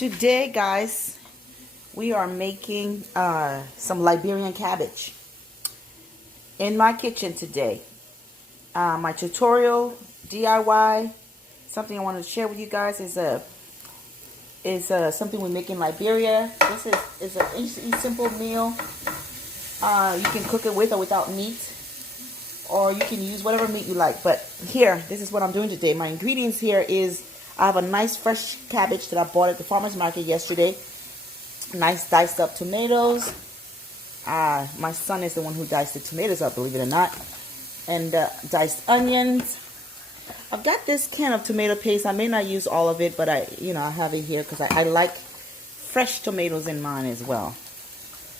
Today, guys, we are making some Liberian cabbage in my kitchen today. My tutorial DIY, something I wanted to share with you guys is something we make in Liberia. This is an easy, simple meal. You can cook it with or without meat, or you can use whatever meat you like. But here, this is what I'm doing today. My ingredients here is I have a nice fresh cabbage that I bought at the farmer's market yesterday. Nice diced up tomatoes. My son is the one who diced the tomatoes up, believe it or not. And diced onions. I've got this can of tomato paste. I may not use all of it, but I have it here because I like fresh tomatoes in mine as well.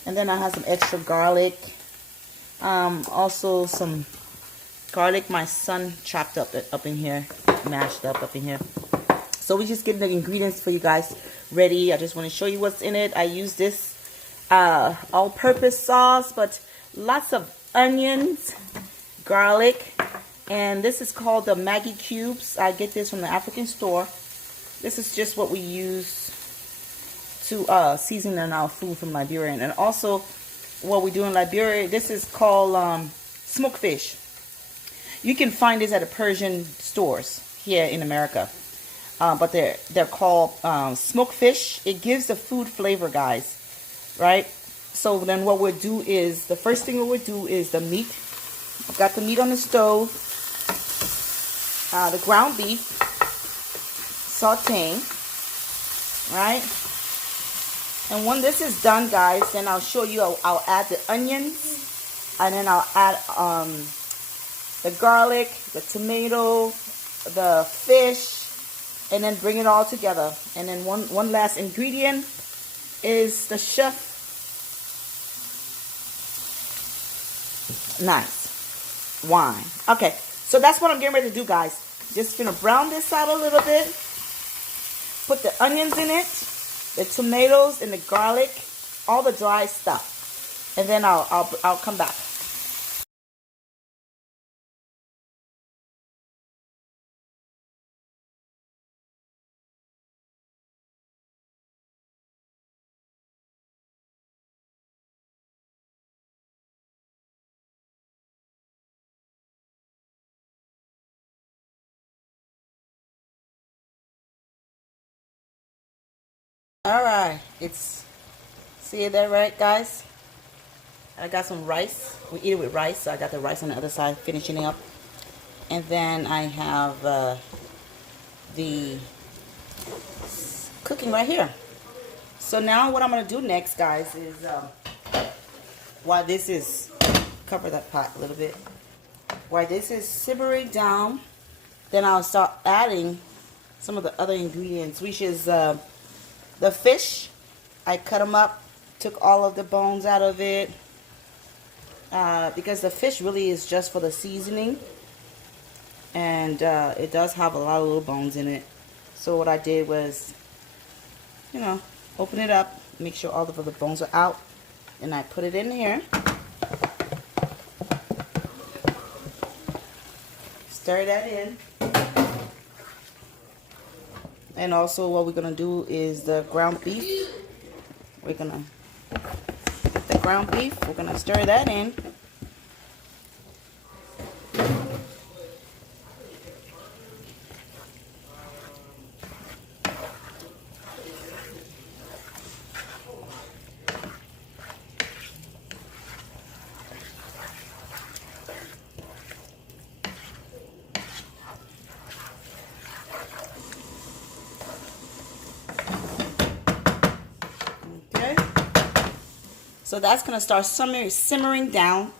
And then I have some extra garlic. Also some garlic my son chopped up in here, mashed up in here. So we just getting the ingredients for you guys ready. I just want to show you what's in it. I use this all-purpose sauce, but lots of onions, garlic, and this is called the Maggi cubes. I get this from the African store. This is just what we use to season in our food from Liberian. And also what we do in Liberia, this is called smoked fish. You can find this at the Persian stores here in America. But they're called smoked fish. It gives the food flavor, guys, right? So then what we'll do is, the first thing we'll do is the meat. I've got the meat on the stove, the ground beef, sauteing, right? And when this is done, guys, then I'll show you, I'll add the onions, and then I'll add the garlic, the tomato, the fish, and then bring it all together. And then one last ingredient is the chef. Nice wine. Okay, so that's what I'm getting ready to do, guys. Just gonna brown this out a little bit. Put the onions in it, the tomatoes and the garlic, all the dry stuff, and then I'll come back. Alright, see it there, right, guys? I got some rice. We eat it with rice, so I got the rice on the other side, finishing it up. And then I have the cooking right here. So now what I'm going to do next, guys, is while this is, cover that pot a little bit. While this is simmering down, then I'll start adding some of the other ingredients, which is the fish. I cut them up, took all of the bones out of it, because the fish really is just for the seasoning, and it does have a lot of little bones in it. So what I did was, open it up, make sure all of the bones are out, and I put it in here. Stir that in. And also what we're going to do is the ground beef. We're going to get the ground beef. We're going to stir that in. So that's going to start simmering down.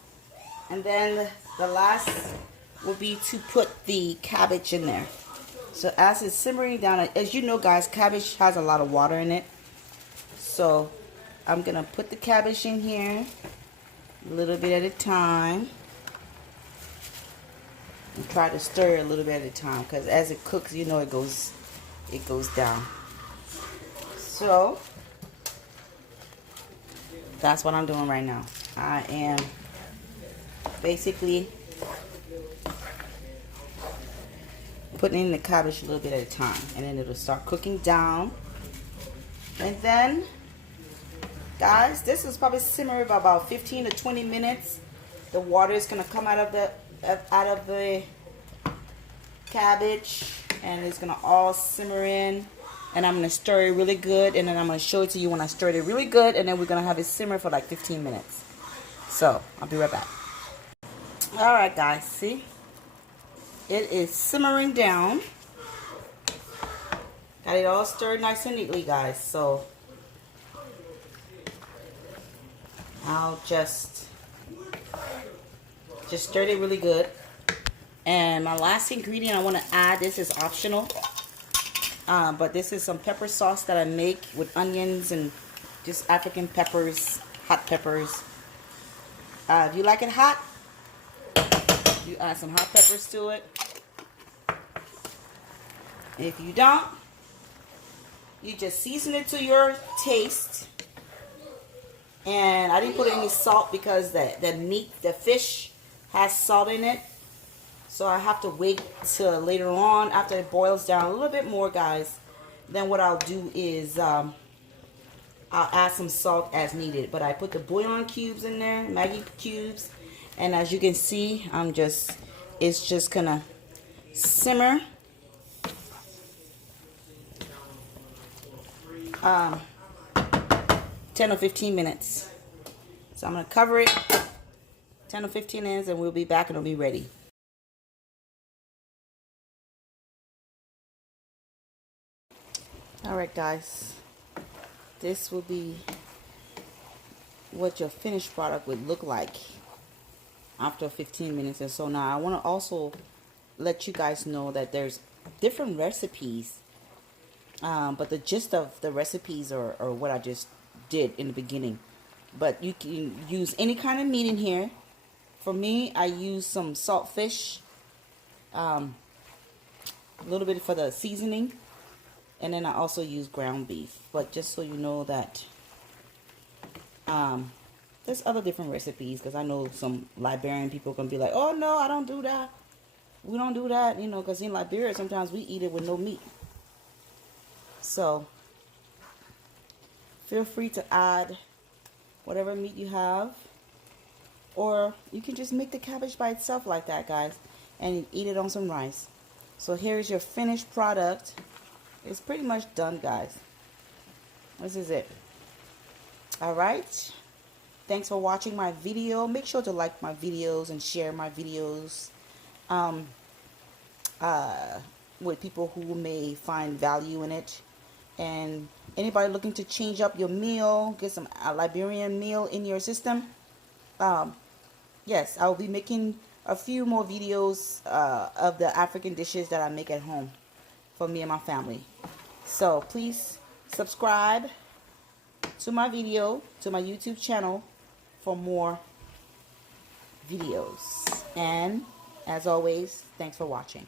And then the last will be to put the cabbage in there. So as it's simmering down, as you know, guys, cabbage has a lot of water in it. So I'm going to put the cabbage in here a little bit at a time. And try to stir a little bit at a time, because as it cooks, it goes down. So that's what I'm doing right now. I am basically putting in the cabbage a little bit at a time, and then it'll start cooking down. And then, guys, this is probably simmer for about 15 to 20 minutes. The water is gonna come out of the cabbage, and it's gonna all simmer in. And I'm gonna stir it really good, and then I'm gonna show it to you when I stir it really good, and then we're gonna have it simmer for like 15 minutes. So I'll be right back. All right, guys, see, it is simmering down. Got it all stirred nice and neatly, guys. So I'll just stir it really good. And my last ingredient I want to add, this is optional, but this is some pepper sauce that I make with onions and just African peppers, hot peppers. If you like it hot, you add some hot peppers to it. If you don't, you just season it to your taste. And I didn't put any salt because the meat, the fish, has salt in it. So I have to wait till later on after it boils down a little bit more, guys. Then what I'll do is I'll add some salt as needed. But I put the bouillon cubes in there, Maggi cubes. And as you can see, it's just gonna simmer. 10 or 15 minutes. So I'm going to cover it 10 or 15 minutes, and we'll be back and it'll be ready. Alright, guys, this will be what your finished product would look like after 15 minutes or so. Now I want to also let you guys know that there's different recipes, but the gist of the recipes are what I just did in the beginning. But you can use any kind of meat in here. For me, I use some salt fish, a little bit for the seasoning, and then I also use ground beef. But just so you know that there's other different recipes, because I know some Liberian people are gonna be like, oh no, I don't do that, we don't do that, you know, because in Liberia sometimes we eat it with no meat. So feel free to add whatever meat you have, or you can just make the cabbage by itself like that, guys, and eat it on some rice. So here's your finished product. It's pretty much done, guys. This is it. All right, thanks for watching my video. Make sure to like my videos and share my videos with people who may find value in it. And anybody looking to change up your meal, get some Liberian meal in your system, yes, I'll be making a few more videos of the African dishes that I make at home for me and my family. So please subscribe to my video, to my YouTube channel, for more videos. And as always, thanks for watching.